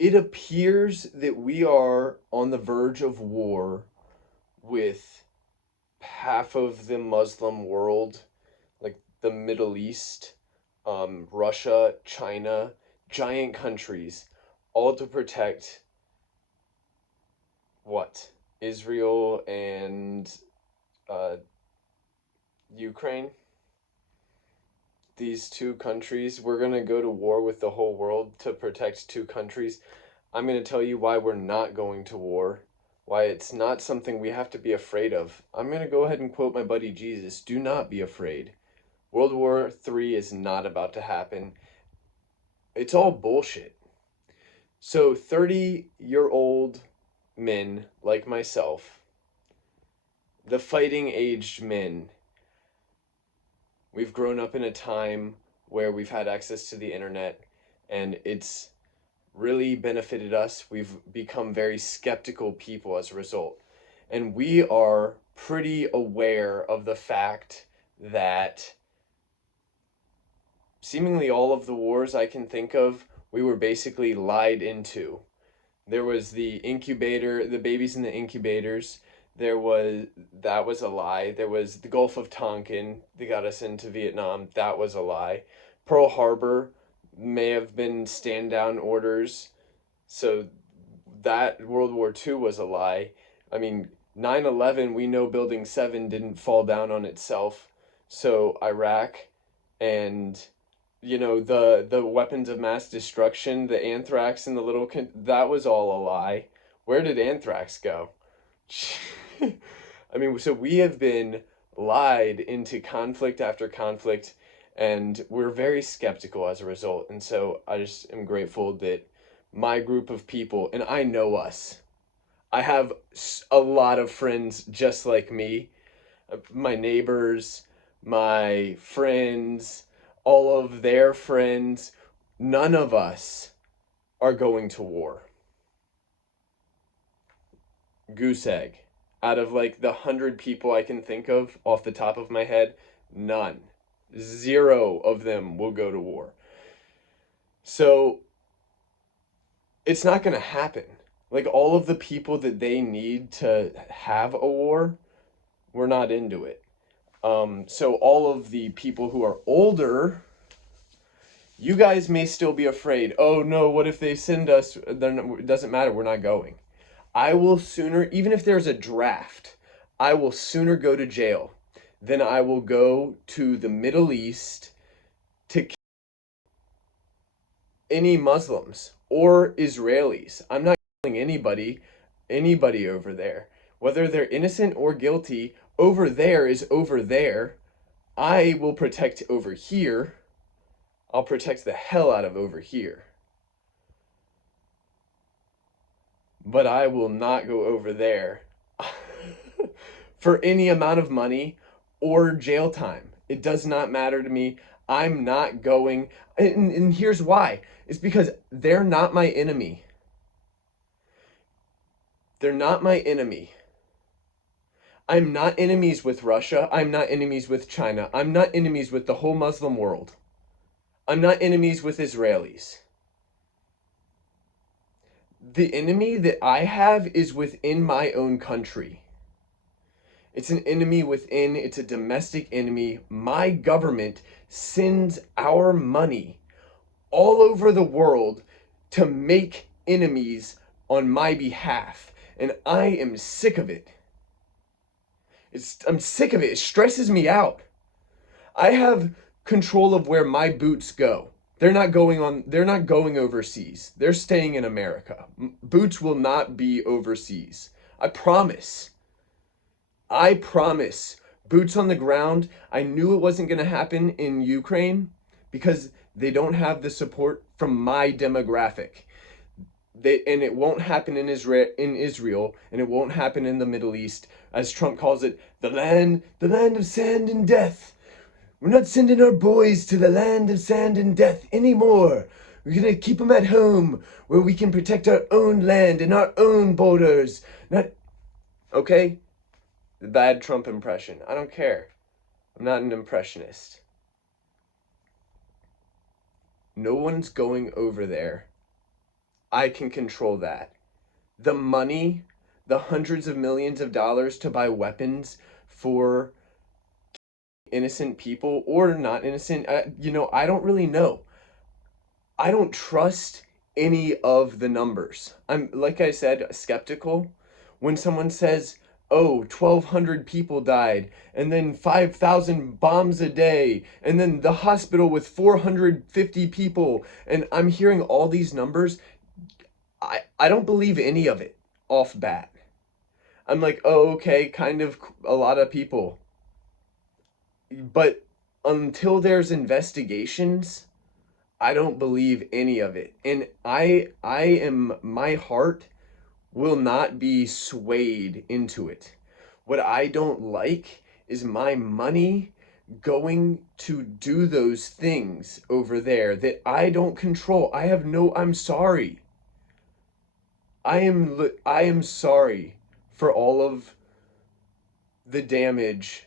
It appears that we are on the verge of war with half of the Muslim world, like the Middle East, Russia, China, giant countries, all to protect what? Israel and uh, Ukraine. These two countries, we're going to go to war with the whole world to protect two countries. I'm going to tell you why we're not going to war, why it's not something we have to be afraid of. I'm going to go ahead and quote my buddy Jesus: do not be afraid. World War III is not about to happen. It's all bullshit. So 30-year-old men like myself, the fighting aged men, we've grown up in a time where we've had access to the internet, and it's really benefited us. We've become very skeptical people as a result. And we are pretty aware of the fact that seemingly all of the wars I can think of, we were basically lied into. There was the incubator, the babies in the incubators. There was That was a lie. There was the Gulf of Tonkin. They got us into Vietnam. That was a lie. Pearl Harbor may have been stand down orders. So that World War II was a lie. I mean, 9/11, we know Building 7 didn't fall down on itself. So Iraq and the weapons of mass destruction, the anthrax and the that was all a lie. Where did anthrax go? I mean, so we have been lied into conflict after conflict, and we're very skeptical as a result. And so I just am grateful that my group of people, and I know us, I have a lot of friends just like me, my neighbors, my friends, all of their friends. None of us are going to war. Goose egg. Out of like the 100 people I can think of off the top of my head, none. Zero of them will go to war. So it's not going to happen. Like all of the people that they need to have a war, we're not into it. So all of the people who are older, you guys may still be afraid. Oh no, what if they send us? Then it doesn't matter. We're not going. I will sooner, even if there's a draft, I will sooner go to jail than I will go to the Middle East to kill any Muslims or Israelis. I'm not killing anybody over there. Whether they're innocent or guilty, over there is over there. I will protect over here. I'll protect the hell out of over here. But I will not go over there for any amount of money or jail time. It does not matter to me. I'm not going. And here's why. It's because they're not my enemy. They're not my enemy. I'm not enemies with Russia. I'm not enemies with China. I'm not enemies with the whole Muslim world. I'm not enemies with Israelis. The enemy that I have is within my own country. It's an enemy within, it's a domestic enemy. My government sends our money all over the world to make enemies on my behalf. And I am sick of it. I'm sick of it. It stresses me out. I have control of where my boots go. They're not going overseas. They're staying in America. Boots will not be overseas. I promise. I promise. Boots on the ground. I knew it wasn't going to happen in Ukraine because they don't have the support from my demographic. And it won't happen in Israel, and it won't happen in the Middle East, as Trump calls it, the land of sand and death. We're not sending our boys to the land of sand and death anymore. We're going to keep them at home where we can protect our own land and our own borders. Not okay? The bad Trump impression. I don't care. I'm not an impressionist. No one's going over there I can control that. The money, the hundreds of millions of dollars to buy weapons for innocent people or not innocent, I don't really know. I don't trust any of the numbers. I'm, like I said, skeptical. When someone says, oh, 1,200 people died, and then 5,000 bombs a day, and then the hospital with 450 people, and I'm hearing all these numbers, I don't believe any of it off bat. I'm like, oh, okay, kind of a lot of people. But until there's investigations, I don't believe any of it. And my heart will not be swayed into it. What I don't like is my money going to do those things over there that I don't control. I'm sorry. I am sorry for all of the damage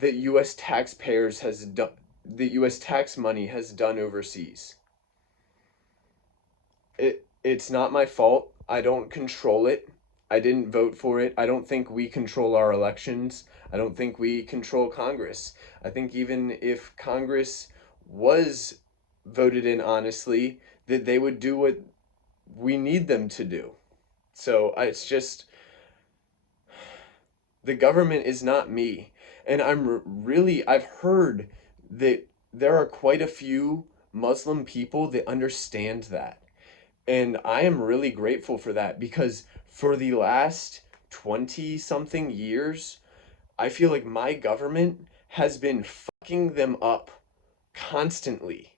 that US taxpayers has done, that US tax money has done overseas. It's not my fault. I don't control it. I didn't vote for it. I don't think we control our elections. I don't think we control Congress. I think even if Congress was voted in honestly, that they would do what we need them to do. So it's just the government is not me. And I've heard that there are quite a few Muslim people that understand that. And I am really grateful for that because for the last 20 something years, I feel like my government has been fucking them up constantly.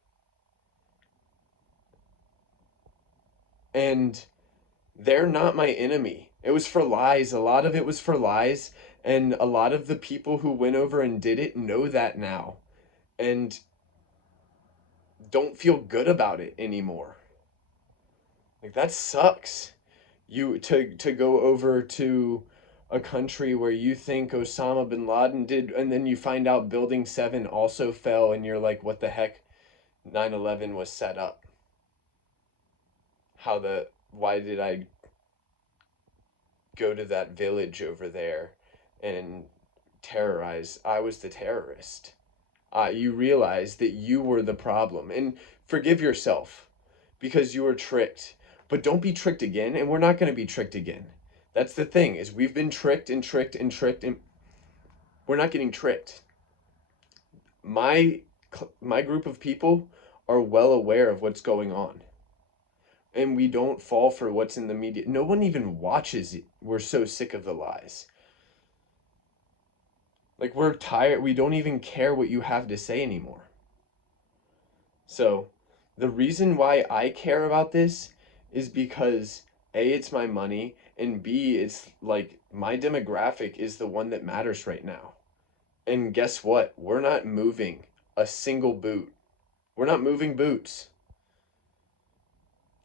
And they're not my enemy. It was for lies. A lot of it was for lies. And a lot of the people who went over and did it know that now and don't feel good about it anymore. Like that sucks. You to go over to a country where you think Osama bin Laden did, and then you find out Building 7 also fell, and you're like, what the heck? 9/11 was set up. Why did I go to that village over there and terrorize? I was the terrorist. You realize that you were the problem, and forgive yourself because you were tricked. But don't be tricked again, and we're not going to be tricked again. That's the thing, is we've been tricked and tricked and tricked, and we're not getting tricked. My my group of people are well aware of what's going on. And we don't fall for what's in the media. No one even watches it. We're so sick of the lies. Like we're tired. We don't even care what you have to say anymore. So, the reason why I care about this is because A, it's my money, and B, it's like my demographic is the one that matters right now. And guess what? We're not moving a single boot. We're not moving boots.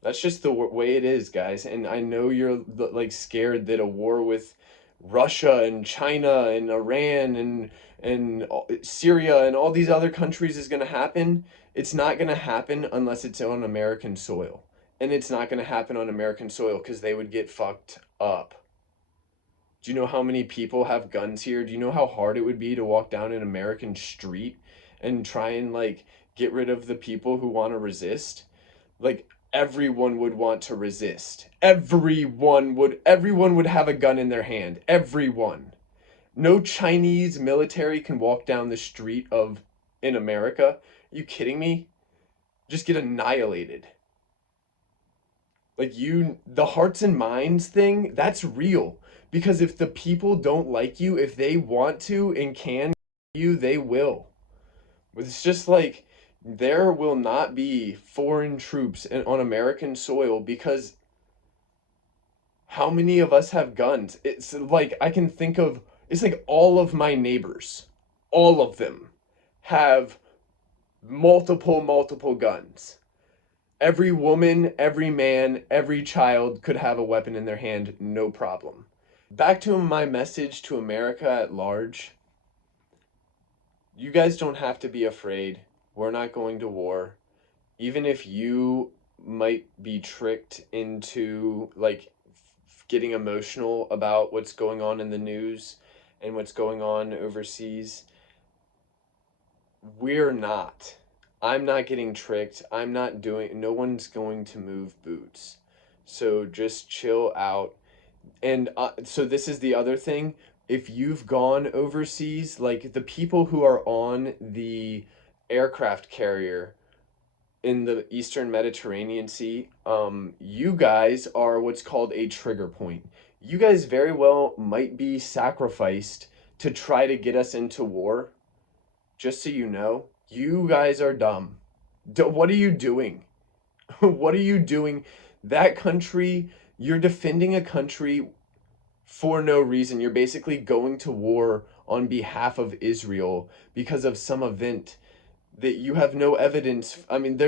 That's just the way it is, guys. And I know you're like scared that a war with Russia and China and Iran and Syria and all these other countries is going to happen. It's not going to happen unless it's on American soil. And it's not going to happen on American soil because they would get fucked up. Do you know how many people have guns here? Do you know how hard it would be to walk down an American street and try and like get rid of the people who want to resist? Like everyone would want to resist. Everyone would have a gun in their hand. Everyone. No Chinese military can walk down the street of in America. Are you kidding me? Just get annihilated. Like the hearts and minds thing, that's real. Because if the people don't like you, if they want to and can you, they will. It's just like there will not be foreign troops on American soil because how many of us have guns? It's like I can think of, it's like all of my neighbors, all of them have multiple guns. Every woman, every man, every child could have a weapon in their hand, no problem. Back to my message to America at large. You guys don't have to be afraid. We're not going to war. Even if you might be tricked into like getting emotional about what's going on in the news and what's going on overseas. We're not. I'm not getting tricked. I'm not doing, no one's going to move boots. So just chill out. And so this is the other thing. If you've gone overseas, like the people who are on the aircraft carrier in the Eastern Mediterranean Sea, you guys are what's called a trigger point. You guys very well might be sacrificed to try to get us into war. Just so you know, you guys are dumb. What are you doing? What are you doing? That country, you're defending a country for no reason. You're basically going to war on behalf of Israel because of some event that you have no evidence. I mean,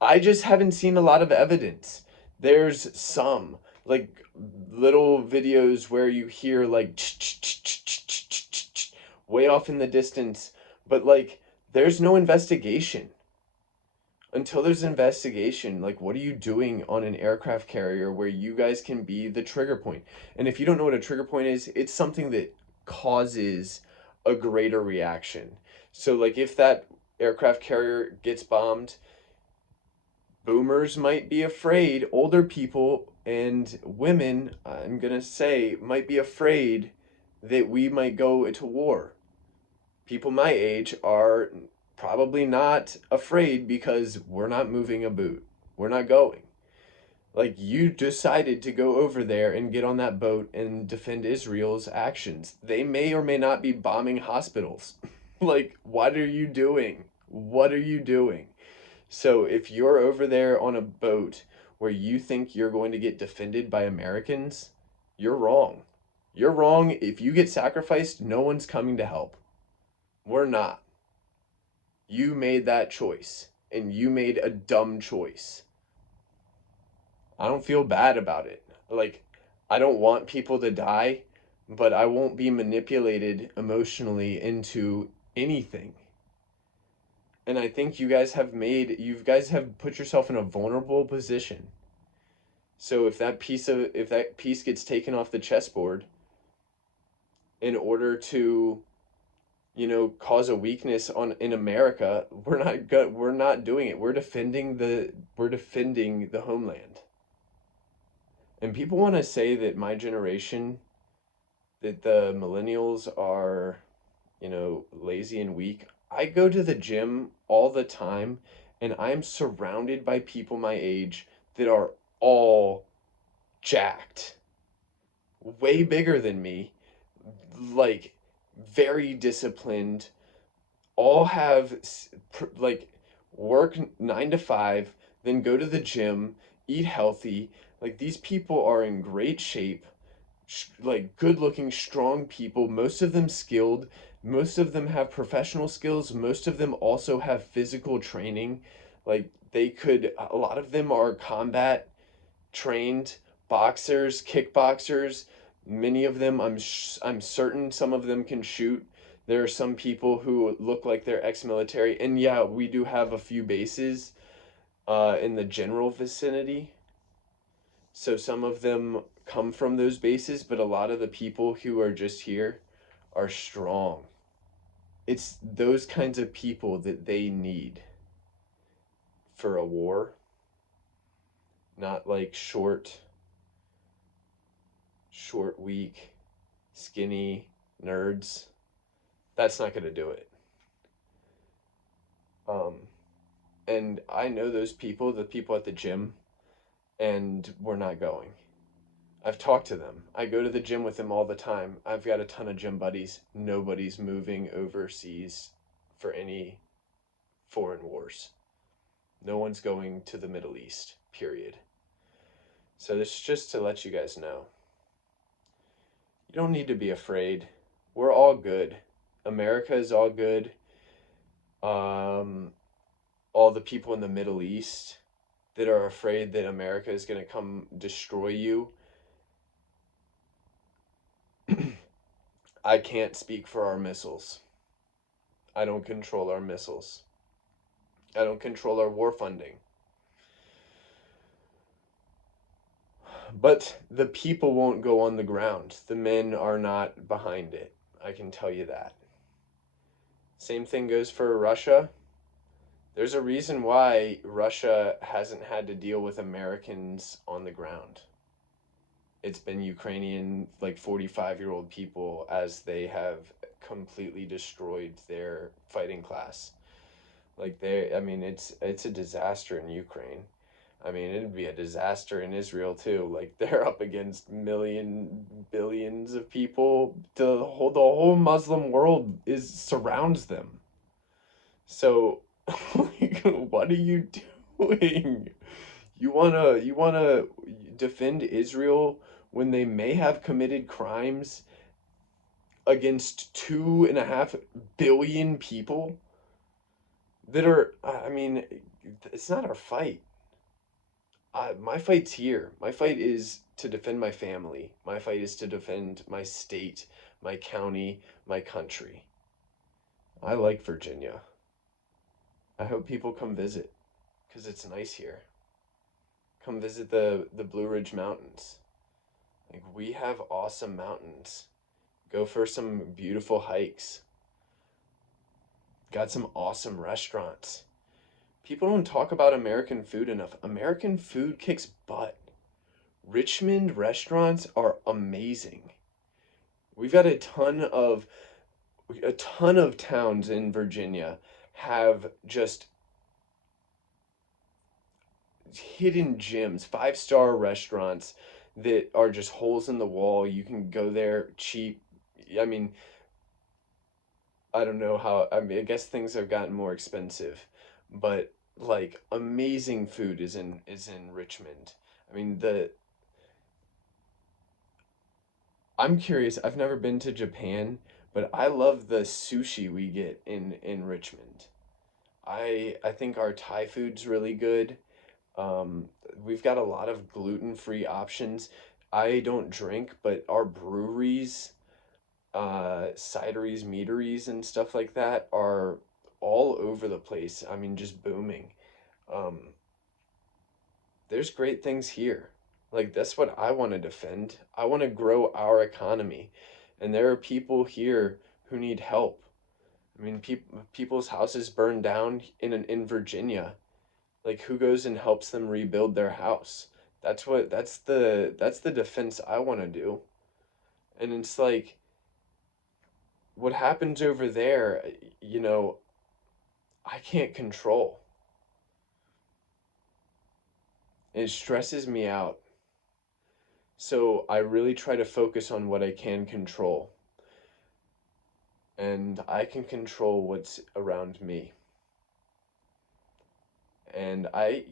I just haven't seen a lot of evidence. There's some, like, little videos where you hear, like, way off in the distance, but, like, there's no investigation. Until there's an investigation, like, what are you doing on an aircraft carrier where you guys can be the trigger point? And if you don't know what a trigger point is, it's something that causes a greater reaction. So, like, if that aircraft carrier gets bombed, boomers might be afraid, older people and women, I'm gonna say, might be afraid that we might go into war. People my age are probably not afraid because we're not moving a boot. We're not going. Like, you decided to go over there and get on that boat and defend Israel's actions. They may or may not be bombing hospitals. Like, what are you doing? What are you doing? So if you're over there on a boat where you think you're going to get defended by Americans, you're wrong. You're wrong. If you get sacrificed, no one's coming to help. We're not. You made that choice, and you made a dumb choice. I don't feel bad about it. Like, I don't want people to die, but I won't be manipulated emotionally into anything. And I think you guys have put yourself in a vulnerable position. So if that piece gets taken off the chessboard in order to, cause a weakness on in America, we're not doing it. We're defending the homeland. And people want to say that my generation, that the millennials are, lazy and weak. I go to the gym all the time and I'm surrounded by people my age that are all jacked, way bigger than me, like very disciplined, all have like work 9 to 5, then go to the gym, eat healthy. Like, these people are in great shape, like good looking, strong people, most of them skilled, most of them have professional skills, most of them also have physical training. Like, a lot of them are combat trained boxers, kickboxers. Many of them, I'm certain some of them can shoot. There are some people who look like they're ex-military, and yeah, we do have a few bases in the general vicinity. So some of them come from those bases, but a lot of the people who are just here are strong. It's those kinds of people that they need for a war, not like weak, skinny nerds. That's not going to do it. Um, and I know those people, the people at the gym, and we're not going. I've talked to them. I go to the gym with them all the time. I've got a ton of gym buddies. Nobody's moving overseas for any foreign wars. No one's going to the Middle East, period. So this is just to let you guys know. You don't need to be afraid. We're all good. America is all good. Um, all the people in the Middle East that are afraid that America is going to come destroy you. I can't speak for our missiles. I don't control our missiles. I don't control our war funding. But the people won't go on the ground. The men are not behind it. I can tell you that. Same thing goes for Russia. There's a reason why Russia hasn't had to deal with Americans on the ground. It's been Ukrainian, like 45-year-old people, as they have completely destroyed their fighting class. I mean, it's a disaster in Ukraine. I mean, it'd be a disaster in Israel too. Like they're up against billions of people. The whole Muslim world is surrounds them. So, like, what are you doing? You wanna defend Israel when they may have committed crimes against 2.5 billion people that are, I mean, it's not our fight. My fight's here. My fight is to defend my family. My fight is to defend my state, my county, my country. I like Virginia. I hope people come visit because it's nice here. Come visit the Blue Ridge Mountains. Like we have awesome mountains. Go for some beautiful hikes. Got some awesome restaurants. People don't talk about American food enough. American food kicks butt. Richmond restaurants are amazing. We've got a ton of towns in Virginia have just hidden gems, five-star restaurants that are just holes in the wall. You can go there cheap. I mean, I don't know how, I mean, I guess things have gotten more expensive, but like amazing food is in Richmond. I mean, the I'm curious, I've never been to Japan, but I love the sushi we get in Richmond. I think our Thai food's really good. Um, we've got a lot of gluten-free options. I don't drink, but our breweries, cideries, meaderies, and stuff like that are all over the place. I mean, just booming. Um, there's great things here. Like, that's what I want to defend. I want to grow our economy. And there are people here who need help. I mean, people's houses burn down in Virginia. Like who goes and helps them rebuild their house? That's the defense I want to do. And it's like what happens over there, you know, I can't control. It stresses me out. So I really try to focus on what I can control. And I can control what's around me. And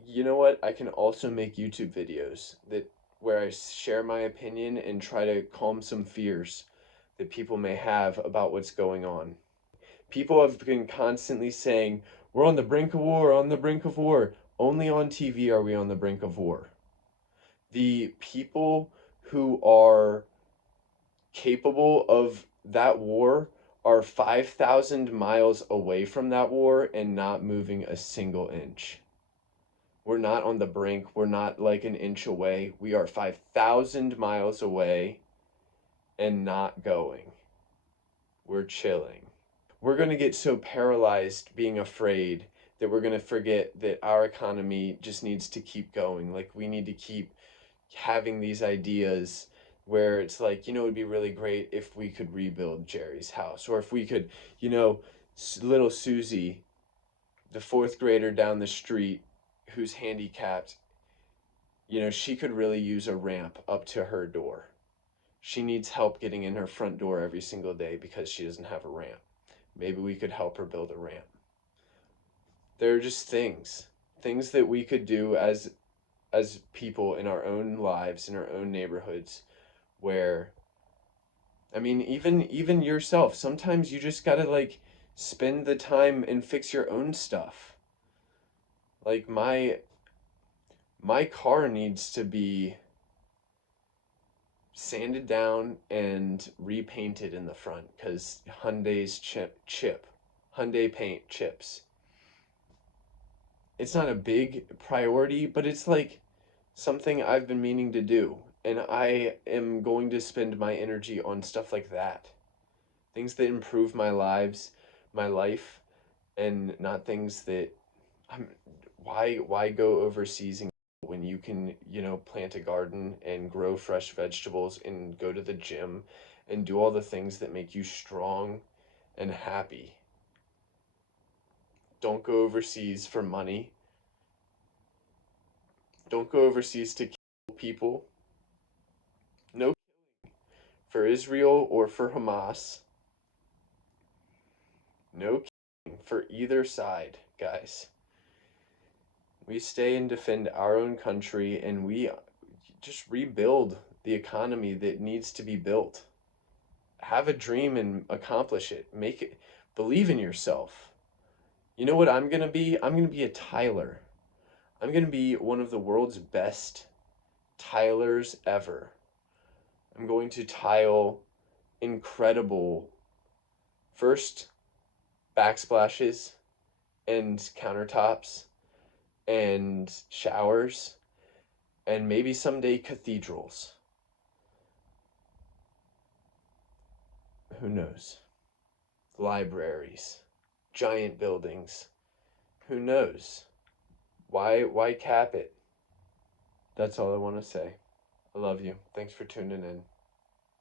you know what? I can also make YouTube videos that where I share my opinion and try to calm some fears that people may have about what's going on. People have been constantly saying, we're on the brink of war, on the brink of war. Only on TV are we on the brink of war. The people who are capable of that war are 5,000 miles away from that war and not moving a single inch. We're not on the brink. We're not like an inch away. We are 5,000 miles away and not going. We're chilling. We're going to get so paralyzed being afraid that we're going to forget that our economy just needs to keep going. Like, we need to keep having these ideas where it's like, it'd be really great if we could rebuild Jerry's house, or if we could, you know, little Susie, the fourth grader down the street who's handicapped, she could really use a ramp up to her door. She needs help getting in her front door every single day because she doesn't have a ramp. Maybe we could help her build a ramp. There are just things that we could do as people in our own lives, in our own neighborhoods, where I mean, even yourself, sometimes you just gotta like spend the time and fix your own stuff. Like my car needs to be sanded down and repainted in the front because Hyundai's Hyundai paint chips. It's not a big priority, but it's like something I've been meaning to do. And I am going to spend my energy on stuff like that. Things that improve my life, and not things that I'm why go overseas and when you can, plant a garden and grow fresh vegetables and go to the gym and do all the things that make you strong and happy. Don't go overseas for money. Don't go overseas to kill people. No, for Israel or for Hamas. No killing for either side, guys. We stay and defend our own country, and we just rebuild the economy that needs to be built. Have a dream and accomplish it. Make it, believe in yourself. You know what I'm going to be? I'm going to be a tiler. I'm going to be one of the world's best tilers ever. I'm going to tile incredible, first, backsplashes and countertops and showers and maybe someday cathedrals. Who knows? Libraries, giant buildings. Who knows? Why cap it? That's all I want to say. I love you. Thanks for tuning in.